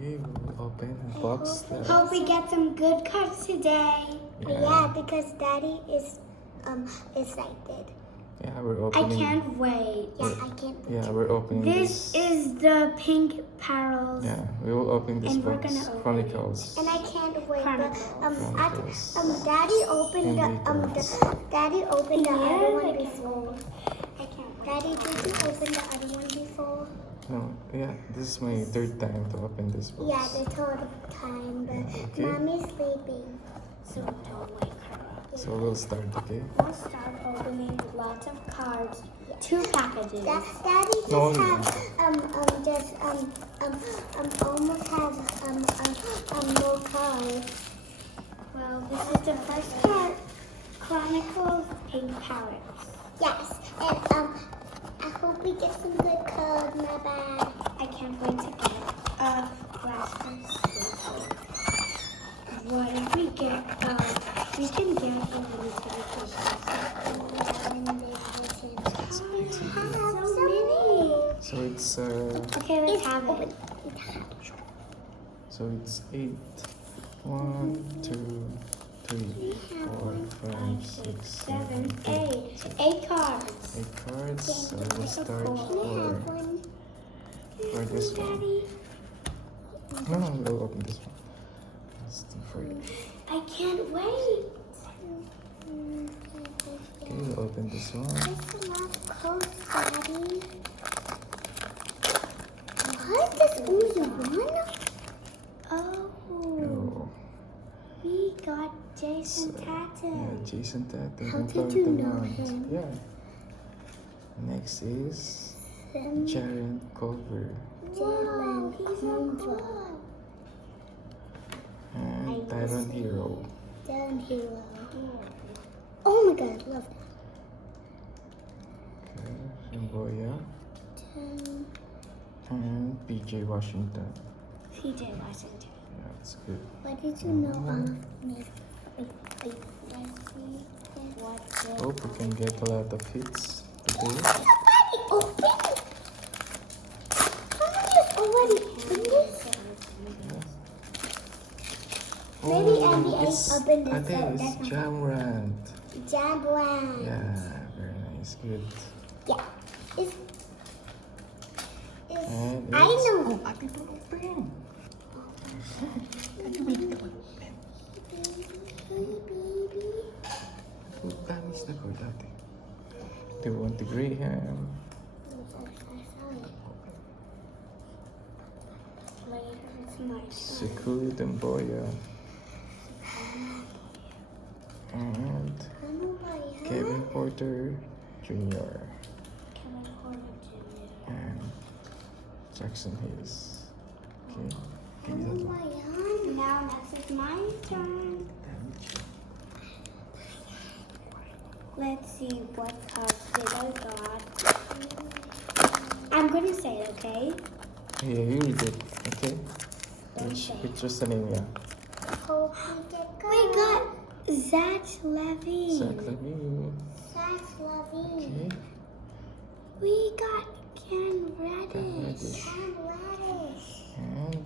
Okay, we'll open the box. Hope we get some good cards today. Yeah, because Daddy is excited. Yeah, we're I opening. can't wait. Yeah, I can't wait. Yeah, we're opening This is the pink barrels. Yeah, we will open this And we're box. gonna open Chronicles. And I can't wait. But Chronicles. Daddy opened Daddy opened the other one Yeah. before. I can't wait. Daddy, did you open the other one before? No, yeah, this is my third time to open this box. Yeah, the third time, but Okay. Mommy's sleeping. So don't wake her up. So we'll start, okay? We'll start opening lots of cards. 2 packages. Daddy just No, almost have more cards. Well, this is the first card. Chronicles Pink Parrots. Yes, and I hope we get some good cards, my bad. I can't wait to get a blaster squeeze. What if we get, we can get a limited so many. So it's Okay, let's have it. so it's 8. 1, 2, 3, 4, 5, 6, 7, 8. 8 cards. 8 cards. So we'll start for this one. Daddy. No, we'll open this one. Let's do for you. I can't wait. Okay, we'll open this one. There's a lot of cards, Daddy. What? There's only one? Oh, Oh, we got Jason yeah, Tatum. Jason Tatum. How from did you Florida know Mount. him? Yeah. Next is Jared Culver Jalen he's so Contra. and Tyron Hero. Down Hero. Oh my god, love Okay, Shimboya that. and PJ Washington. PJ Washington. Yeah, that's good. What did you know of me? Hope we can get a lot of hits today. Somebody opened. Somebody has already opened this. Maybe Andy it's, opened I it. think So it's that's not Jamrand. Jabwan. Yeah, very nice, good. Yeah. It's, And I it's- know. Oh, ate ito open. Ate, wait, ito open. Oh, promise na ko dati. Devontae Graham. Later, it's my turn. Sekou Demboya. And Kevin Porter Jr. Kevin Porter Jr. and Jackson Hayes. Okay. Okay, that one. Now next is my turn. Let's see what cards did I got. I'm gonna say it, okay? Yeah, you read it. Okay. It's just a name, yeah. Hope we get good. We got Zach Levine. Zach Levine. Zach Levine. Okay. We got Ken Reddish. Reddish. And Radish. And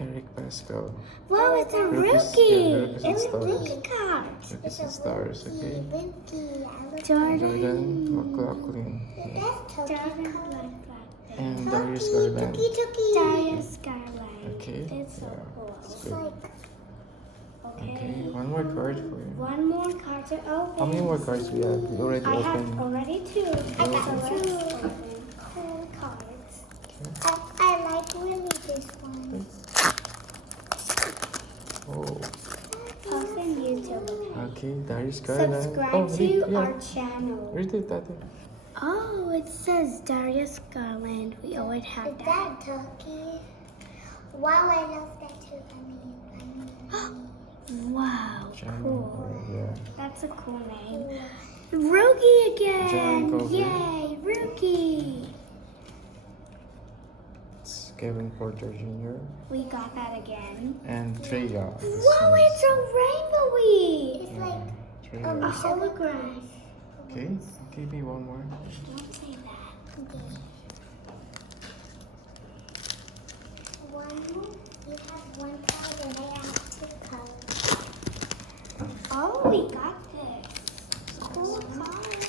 Eric Pascal. Whoa, it's a Rookies, rookie. yeah, rookies and It's a stars. rookie card. Rookies and stars, okay. Winky. I look Jordan Jordan. McLaughlin. That's Toki Jordan color. Black. And Darius Garland. Tuki. Darius Garland. Okay. It's so Yeah, cool. it's It's good. like Okay, Okay. one more card for you. One more card to open. How many more cards we have? We already I have opened. already 2. I got So two. let's open cool cards. I like really this one. Oh, Post on YouTube. okay, Darius Garland. Subscribe Oh, to read, our yeah. channel. Read it, Ate. Oh, it says Darius Garland. We always have Is that. that Turkey? Wow, I love that too. Wow, Channel. cool. Yeah. That's a cool name. Rookie John again! Colvin. Yay, rookie! It's Kevin Porter Jr. We got that again. and Treya. Whoa, it's a rainbowy! It's like Treya. A hologram. Okay, give me one more. Don't say that. You have one card and I have two cards. Oh, we got this. Cool card.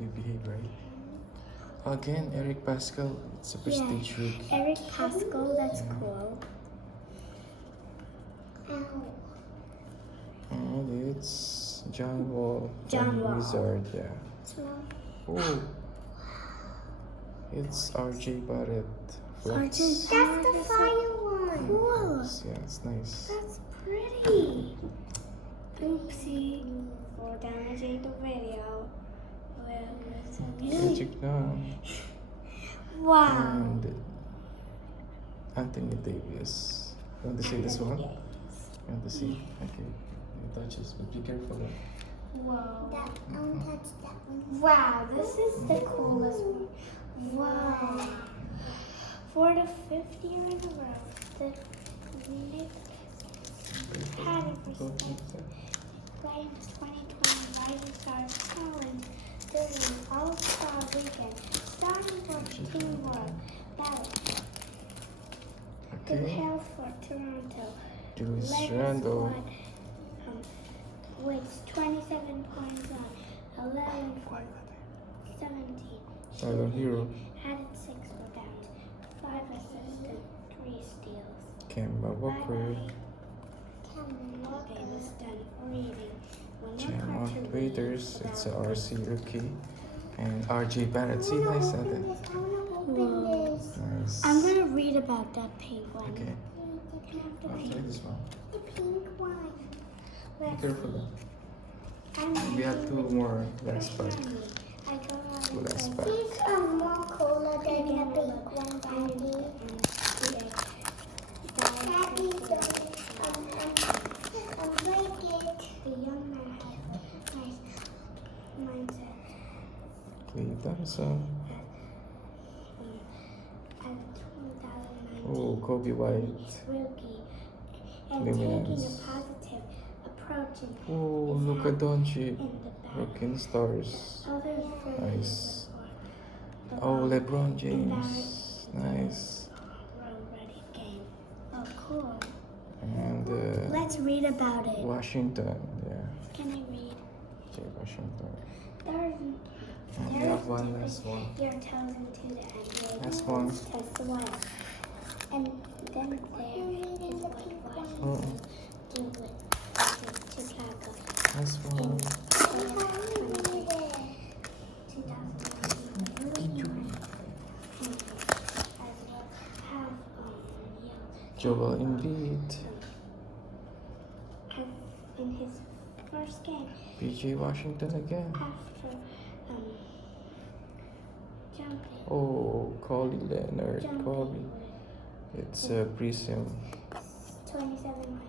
We behave, right? Again, Eric Pascal. It's a prestige rookie. Eric Pascal, that's cool. Ow. And it's John Wall. John Wall. Wizard, yeah. Small. Oh. It's RJ Barrett. Flex. Sergeant- That's the fire one. Cool. Yeah, it's nice. That's pretty. Oopsie. For damaging the video. Magic now. Wow. And Anthony Davis. You want to see this one? You want to see? Okay. You touch this, but be careful. Whoa. Don't touch that one. Wow, this is the coolest one. Wow. For the 5th year in a row, the Nick Patterson Flames 2020 Rising Stars Challenge 30 All-Star Weekend starting for Teamwork Battle. Okay. Prepare for Toronto. Julius Lakers Randle. squad, with 27 points on 11 for 17. Silent Hero. Added 6 rebounds, 5 assists, and 3 steals. Kemba Walker. Okay, was done reading. When the Jam cartoon Waiters. reads It's a about RC rookie. And RJ Barrett. See, nice at it. I want to open this. Nice. I'm gonna read about that penguin. Okay. Can I have the I'll penguin? try this one. The pink one. Be Let's careful though. I'm We have reading 2 with more last the pack. shiny. I go out Two and last say, pack. These are more cooler than the Again, pink one, Daddy. Daddy, I like it. the young man has nice mindset. Clay Thompson. As a 2019 Oh, Kobe White. rookie and Luminance. taking a positive approach in, Oh, Luka Doncic. in the back. Rookie Stars. Others Nice. the Oh, ball LeBron James. Nice. ready game. Oh, cool. And Let's read about it. Washington. Yeah. Can I read? Jay Washington. There's And we have one last one. your toes into the NBA. Last one. Test the water. And then there is what Washington do with Chicago. Last one. 2019. Joel Embiid. In his first game PJ Washington again. after jumping. Oh, Coley Leonard. Jumping Kobe. It's a Prism. 27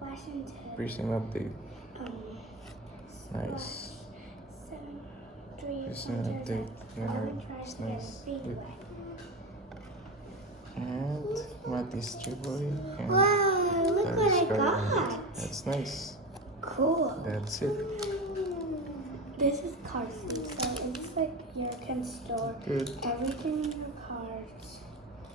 Washington. Prism update. Nice. 7-3 Prism update. Leonard. It's nice. Good. And Matisse Triboy. And Wow, look what I Darius Garland. got. That's nice. Cool. That's it. This is Carson, so it's like you can store Good. everything in your car.